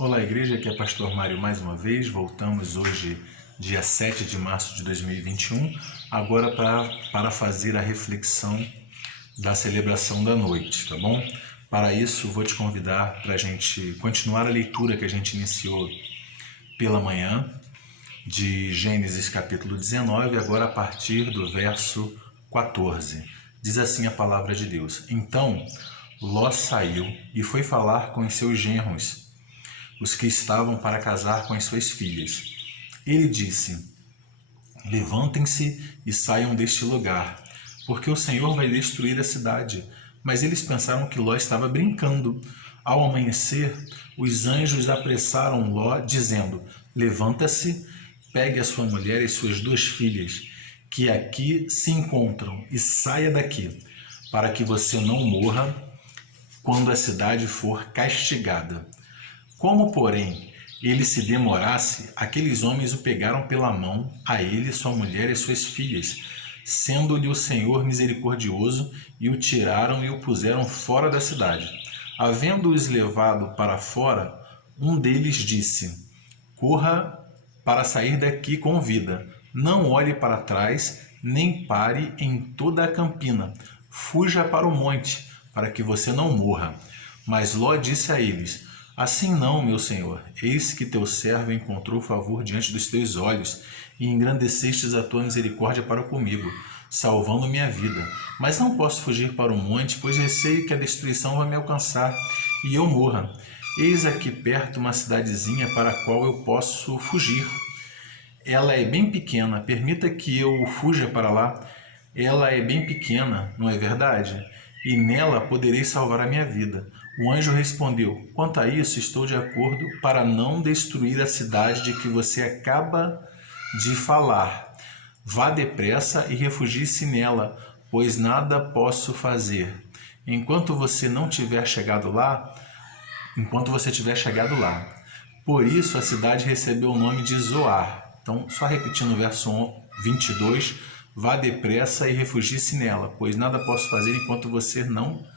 Olá, igreja, aqui é Pastor Mário mais uma vez. Voltamos hoje, dia 7 de março de 2021, agora para fazer a reflexão da celebração da noite, tá bom? Para isso, vou te convidar para a gente continuar a leitura que a gente iniciou pela manhã, de Gênesis capítulo 19, agora a partir do verso 14. Diz assim a palavra de Deus: Então Ló saiu e foi falar com os seus genros, os que estavam para casar com as suas filhas. Ele disse: Levantem-se e saiam deste lugar, porque o Senhor vai destruir a cidade. Mas eles pensaram que Ló estava brincando. Ao amanhecer, os anjos apressaram Ló, dizendo: Levanta-se, pegue a sua mulher e suas 2 filhas, que aqui se encontram, e saia daqui, para que você não morra quando a cidade for castigada. Como, porém, ele se demorasse, aqueles homens o pegaram pela mão, a ele, sua mulher e suas filhas, sendo-lhe o Senhor misericordioso, e o tiraram e o puseram fora da cidade. Havendo-os levado para fora, um deles disse: Corra para sair daqui com vida, não olhe para trás, nem pare em toda a campina, fuja para o monte, para que você não morra. Mas Ló disse a eles: Assim não, meu senhor, eis que teu servo encontrou favor diante dos teus olhos, e engrandecestes a tua misericórdia para comigo, salvando minha vida. Mas não posso fugir para o monte, pois receio que a destruição vai me alcançar, e eu morra. Eis aqui perto uma cidadezinha para a qual eu posso fugir. Ela é bem pequena, permita que eu fuja para lá. Ela é bem pequena, não é verdade? E nela poderei salvar a minha vida. O anjo respondeu: Quanto a isso, estou de acordo para não destruir a cidade de que você acaba de falar. Vá depressa e refugie-se nela, pois nada posso fazer. Enquanto você estiver chegado lá. Por isso a cidade recebeu o nome de Zoar. Então, só repetindo o verso 22, vá depressa e refugie-se nela, pois nada posso fazer enquanto você não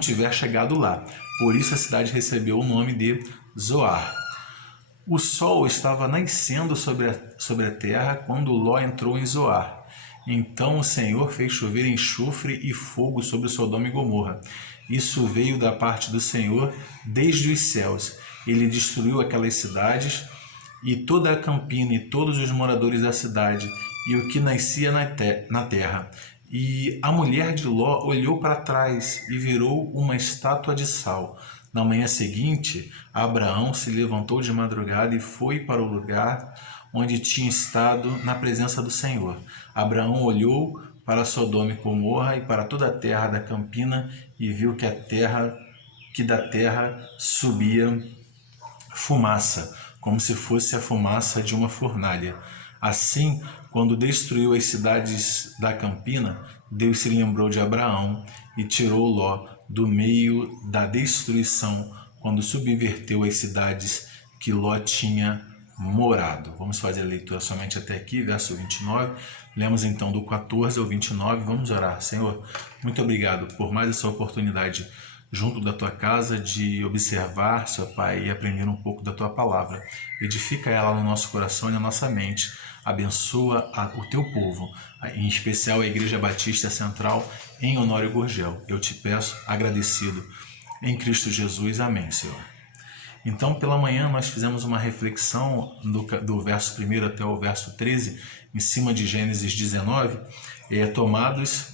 tiver chegado lá. Por isso a cidade recebeu o nome de Zoar. O sol estava nascendo sobre a terra quando Ló entrou em Zoar. Então o Senhor fez chover enxofre e fogo sobre Sodoma e Gomorra. Isso veio da parte do Senhor desde os céus. Ele destruiu aquelas cidades e toda a campina e todos os moradores da cidade e o que nascia na terra. E a mulher de Ló olhou para trás e virou uma estátua de sal. Na manhã seguinte, Abraão se levantou de madrugada e foi para o lugar onde tinha estado na presença do Senhor. Abraão olhou para Sodoma e Gomorra e para toda a terra da campina e viu que da terra subia fumaça, como se fosse a fumaça de uma fornalha. Assim, quando destruiu as cidades da campina, Deus se lembrou de Abraão e tirou Ló do meio da destruição, quando subverteu as cidades que Ló tinha morado. Vamos fazer a leitura somente até aqui, verso 29. Lemos então do 14 ao 29. Vamos orar. Senhor, muito obrigado por mais essa oportunidade junto da tua casa de observar, Seu Pai, e aprender um pouco da tua palavra. Edifica ela no nosso coração e na nossa mente. Abençoa o teu povo, em especial a Igreja Batista Central em Honório Gurgel. Eu te peço, agradecido, em Cristo Jesus. Amém, Senhor. Então, pela manhã, nós fizemos uma reflexão do verso 1 até o verso 13, em cima de Gênesis 19, tomados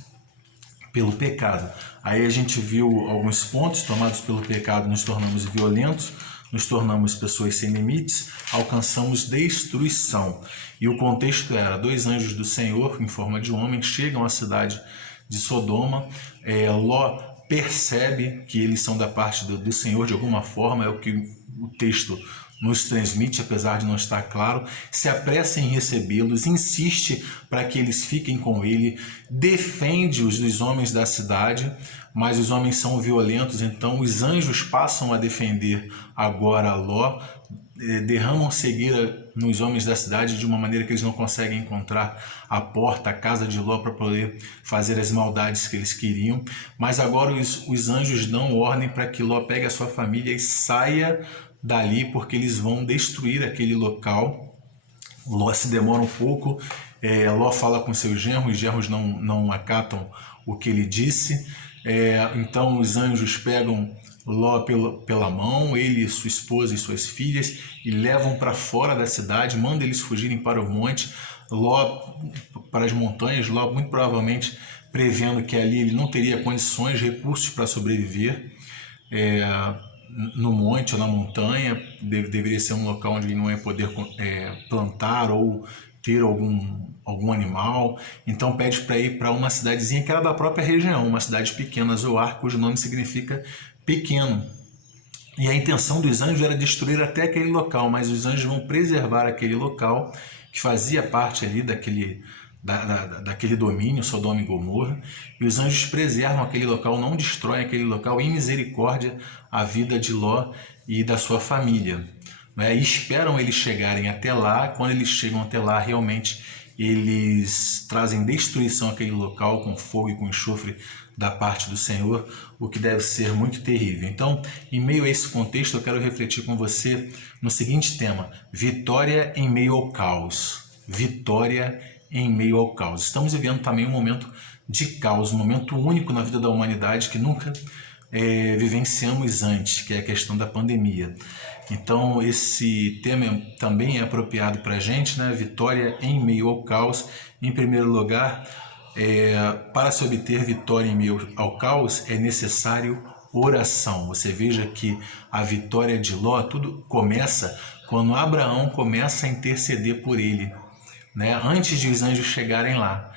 pelo pecado. Aí a gente viu alguns pontos: tomados pelo pecado, nos tornamos violentos, nos tornamos pessoas sem limites, alcançamos destruição. E o contexto era: 2 anjos do Senhor, em forma de homem, chegam à cidade de Sodoma. Ló percebe que eles são da parte do Senhor de alguma forma, é o que o texto nos transmite, apesar de não estar claro. Se apressa em recebê-los, insiste para que eles fiquem com ele, defende-os dos homens da cidade, mas os homens são violentos, então os anjos passam a defender agora Ló, derramam cegueira nos homens da cidade de uma maneira que eles não conseguem encontrar a porta, a casa de Ló para poder fazer as maldades que eles queriam. Mas agora os anjos dão ordem para que Ló pegue a sua família e saia dali, porque eles vão destruir aquele local. Ló se demora um pouco, Ló fala com seus genros, os genros não acatam o que ele disse. Então os anjos pegam Ló pela mão, ele, sua esposa e suas filhas, e levam para fora da cidade, mandam eles fugirem para o monte, Ló para as montanhas. Ló muito provavelmente prevendo que ali ele não teria condições, recursos para sobreviver. No monte ou na montanha, deveria ser um local onde ele não ia poder plantar ou ter algum animal. Então pede para ir para uma cidadezinha que era da própria região, uma cidade pequena, Zoar, cujo nome significa pequeno. E a intenção dos anjos era destruir até aquele local, mas os anjos vão preservar aquele local que fazia parte ali daquele domínio, Sodoma e Gomorra, e os anjos preservam aquele local, não destroem aquele local, em misericórdia a vida de Ló e da sua família. E esperam eles chegarem até lá. Quando eles chegam até lá, realmente eles trazem destruição àquele local com fogo e com enxofre da parte do Senhor, o que deve ser muito terrível. Então, em meio a esse contexto, eu quero refletir com você no seguinte tema: vitória em meio ao caos. Vitória em meio ao caos. Estamos vivendo também um momento de caos, um momento único na vida da humanidade que nunca vivenciamos antes, que é a questão da pandemia. Então esse tema também é apropriado para a gente, né? Vitória em meio ao caos. Em primeiro lugar, para se obter vitória em meio ao caos é necessário oração. Você veja que a vitória de Ló, tudo começa quando Abraão começa a interceder por ele, né? Antes de os anjos chegarem lá,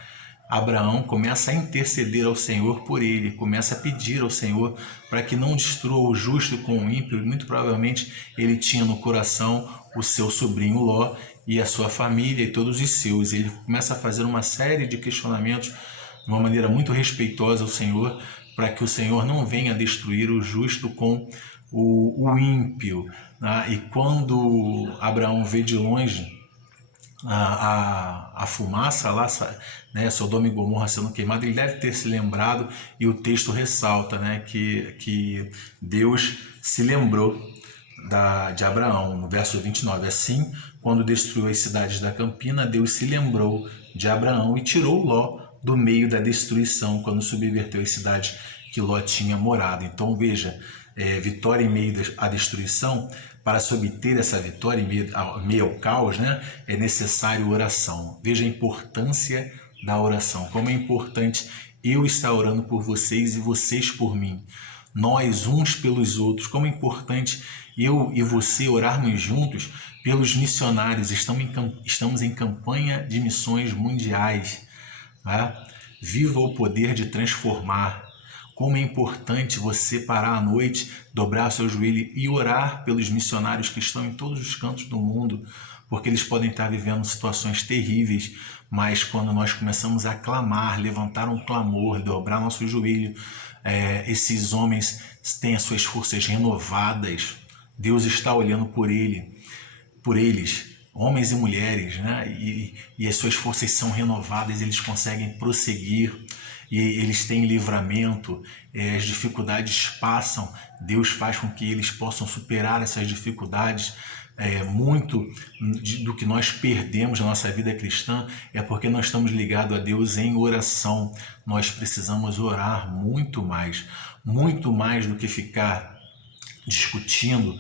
Abraão começa a interceder ao Senhor por ele, começa a pedir ao Senhor para que não destrua o justo com o ímpio. Muito provavelmente ele tinha no coração o seu sobrinho Ló e a sua família e todos os seus. Ele começa a fazer uma série de questionamentos de uma maneira muito respeitosa ao Senhor, para que o Senhor não venha destruir o justo com o ímpio. E quando Abraão vê de longe a fumaça lá, né, Sodoma e Gomorra sendo queimada, ele deve ter se lembrado, e o texto ressalta, né, que Deus se lembrou de Abraão, no verso 29. Assim, quando destruiu as cidades da campina, Deus se lembrou de Abraão e tirou Ló do meio da destruição, quando subverteu as cidades que Ló tinha morado. Então veja, vitória em meio à destruição. Para se obter essa vitória em meio ao caos, né, é necessário oração. Veja a importância da oração, como é importante eu estar orando por vocês e vocês por mim, nós uns pelos outros, como é importante eu e você orarmos juntos pelos missionários. Estamos em campanha de missões mundiais, né? Viva o poder de transformar. Como é importante você parar à noite, dobrar o seu joelho e orar pelos missionários que estão em todos os cantos do mundo, porque eles podem estar vivendo situações terríveis, mas quando nós começamos a clamar, levantar um clamor, dobrar nosso joelho, esses homens têm as suas forças renovadas. Deus está olhando por eles, homens e mulheres, né? E as suas forças são renovadas, eles conseguem prosseguir, e eles têm livramento, as dificuldades passam, Deus faz com que eles possam superar essas dificuldades. Muito do que nós perdemos na nossa vida cristã é porque nós estamos ligados a Deus em oração. Nós precisamos orar muito mais do que ficar discutindo,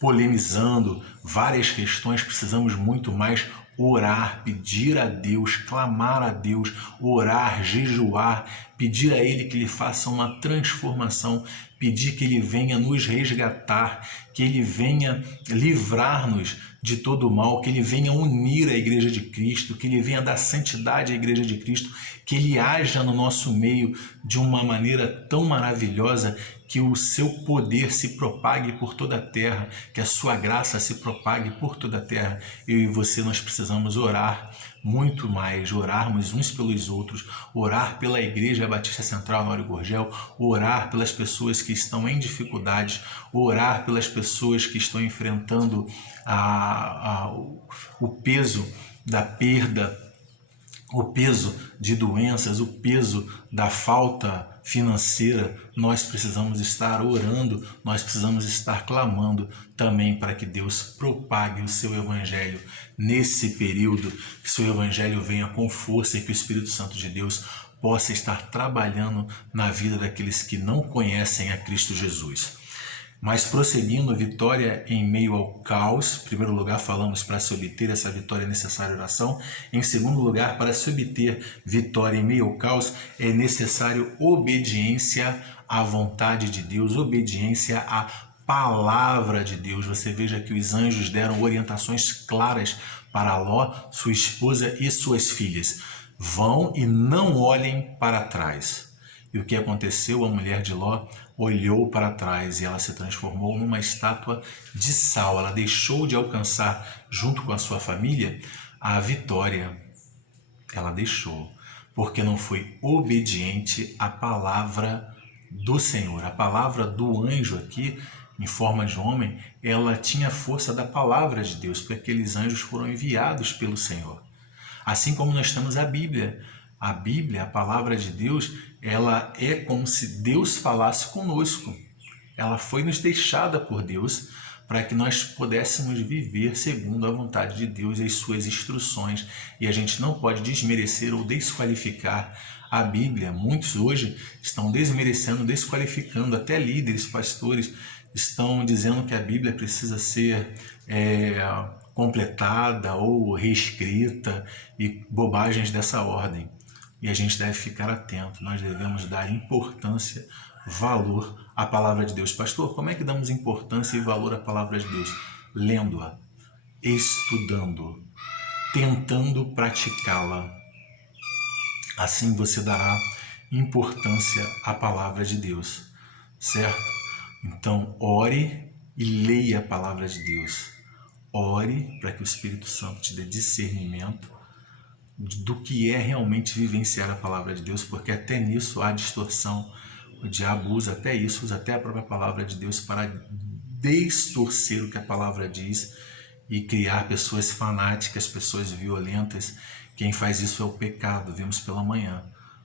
polemizando várias questões. Precisamos muito mais orar, pedir a Deus, clamar a Deus, orar, jejuar, pedir a Ele que Ele faça uma transformação, pedir que Ele venha nos resgatar, que Ele venha livrar-nos de todo o mal, que Ele venha unir a Igreja de Cristo, que Ele venha dar santidade à Igreja de Cristo, que Ele haja no nosso meio de uma maneira tão maravilhosa que o seu poder se propague por toda a terra, que a sua graça se propague por toda a terra. Eu e você, nós precisamos orar muito mais, orarmos uns pelos outros, orar pela Igreja Batista Central Honório Gurgel, orar pelas pessoas que estão em dificuldades, orar pelas pessoas que estão enfrentando o peso da perda, o peso de doenças, o peso da falta financeira. Nós precisamos estar orando, nós precisamos estar clamando também para que Deus propague o seu evangelho nesse período, que o seu evangelho venha com força e que o Espírito Santo de Deus possa estar trabalhando na vida daqueles que não conhecem a Cristo Jesus. Mas prosseguindo, vitória em meio ao caos. Em primeiro lugar, falamos para se obter essa vitória é necessária oração. Em segundo lugar, para se obter vitória em meio ao caos, é necessário obediência à vontade de Deus, obediência à palavra de Deus. Você veja que os anjos deram orientações claras para Ló, sua esposa e suas filhas. Vão e não olhem para trás. E o que aconteceu? A mulher de Ló olhou para trás e ela se transformou numa estátua de sal. Ela deixou de alcançar, junto com a sua família, a vitória. Ela deixou, porque não foi obediente à palavra do Senhor. A palavra do anjo aqui, em forma de homem, ela tinha força da palavra de Deus, porque aqueles anjos foram enviados pelo Senhor. Assim como nós temos a Bíblia. A Bíblia, a palavra de Deus, ela é como se Deus falasse conosco. Ela foi nos deixada por Deus para que nós pudéssemos viver segundo a vontade de Deus e as suas instruções. E a gente não pode desmerecer ou desqualificar a Bíblia. Muitos hoje estão desmerecendo, desqualificando, até líderes, pastores, estão dizendo que a Bíblia precisa ser completada ou reescrita e bobagens dessa ordem. E a gente deve ficar atento, nós devemos dar importância, valor à palavra de Deus. Pastor, como é que damos importância e valor à palavra de Deus? Lendo-a, estudando, tentando praticá-la. Assim você dará importância à palavra de Deus, certo? Então, ore e leia a palavra de Deus. Ore para que o Espírito Santo te dê discernimento do que é realmente vivenciar a palavra de Deus, porque até nisso há distorção. O diabo usa até isso, usa até a própria palavra de Deus para distorcer o que a palavra diz e criar pessoas fanáticas, pessoas violentas. Quem faz isso é o pecado, vimos pela manhã.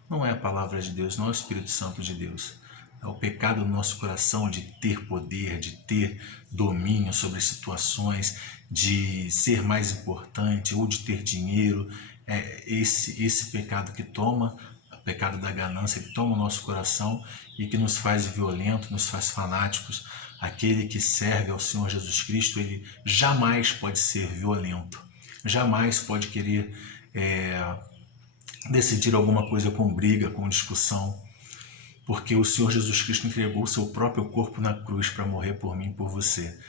Não é a palavra de Deus, não é o Espírito Santo de Deus. É o pecado no nosso coração de ter poder, de ter domínio sobre as situações, de ser mais importante ou de ter dinheiro. É esse pecado que toma, o pecado da ganância que toma o nosso coração e que nos faz violento, nos faz fanáticos. Aquele que serve ao Senhor Jesus Cristo, ele jamais pode ser violento, jamais pode querer decidir alguma coisa com briga, com discussão, porque o Senhor Jesus Cristo entregou o seu próprio corpo na cruz para morrer por mim e por você,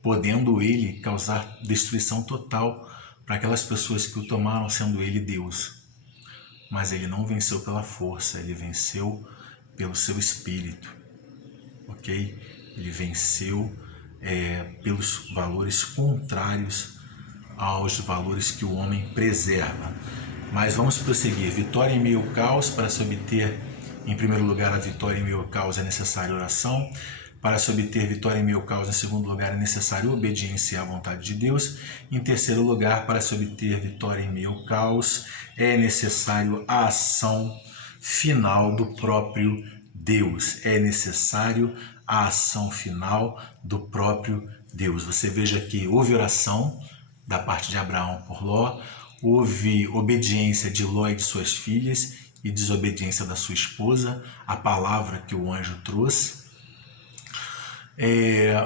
podendo ele causar destruição total para aquelas pessoas que o tomaram, sendo ele Deus. Mas ele não venceu pela força, ele venceu pelo seu espírito, ok? Ele venceu pelos valores contrários aos valores que o homem preserva. Mas vamos prosseguir. Vitória em meio ao caos. Para se obter, em primeiro lugar, a vitória em meio ao caos é necessária oração. Para se obter vitória em meio ao caos, em segundo lugar, é necessário obediência à vontade de Deus. Em terceiro lugar, para se obter vitória em meio ao caos, é necessário a ação final do próprio Deus. É necessário a ação final do próprio Deus. Você veja que houve oração da parte de Abraão por Ló, houve obediência de Ló e de suas filhas e desobediência da sua esposa, a palavra que o anjo trouxe.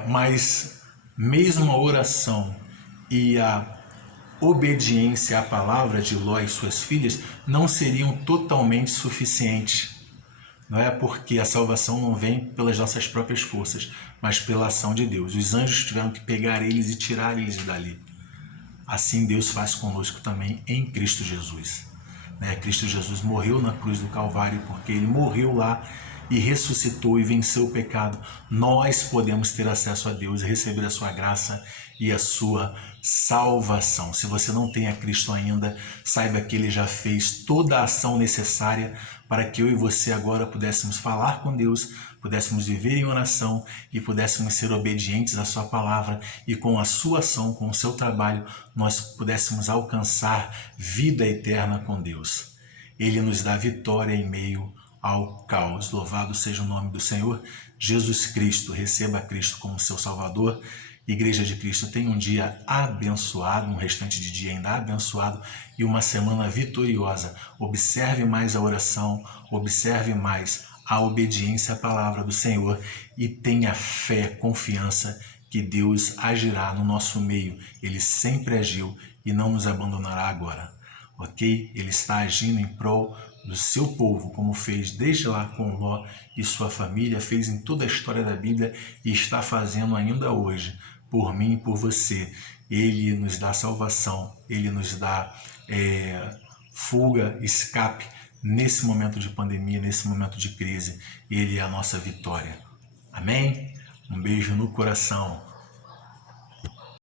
Mas mesmo a oração e a obediência à palavra de Ló e suas filhas não seriam totalmente suficientes. Não é porque a salvação não vem pelas nossas próprias forças, mas pela ação de Deus. Os anjos tiveram que pegar eles e tirar eles dali. Assim Deus faz conosco também em Cristo Jesus. Cristo Jesus morreu na cruz do Calvário porque ele morreu lá e ressuscitou e venceu o pecado, nós podemos ter acesso a Deus e receber a sua graça e a sua salvação. Se você não tem a Cristo ainda, saiba que Ele já fez toda a ação necessária para que eu e você agora pudéssemos falar com Deus, pudéssemos viver em oração e pudéssemos ser obedientes à sua palavra, e com a sua ação, com o seu trabalho, nós pudéssemos alcançar vida eterna com Deus. Ele nos dá vitória em meio ao caos. Louvado seja o nome do Senhor Jesus Cristo. Receba Cristo como seu Salvador. Igreja de Cristo, tenha um dia abençoado, um restante de dia ainda abençoado e uma semana vitoriosa. Observe mais a oração, observe mais a obediência à palavra do Senhor e tenha fé, confiança que Deus agirá no nosso meio. Ele sempre agiu e não nos abandonará agora. Ok? Ele está agindo em prol do seu povo, como fez desde lá com Ló e sua família, fez em toda a história da Bíblia e está fazendo ainda hoje, por mim e por você. Ele nos dá salvação, Ele nos dá fuga, escape nesse momento de pandemia, nesse momento de crise. Ele é a nossa vitória. Amém? Um beijo no coração.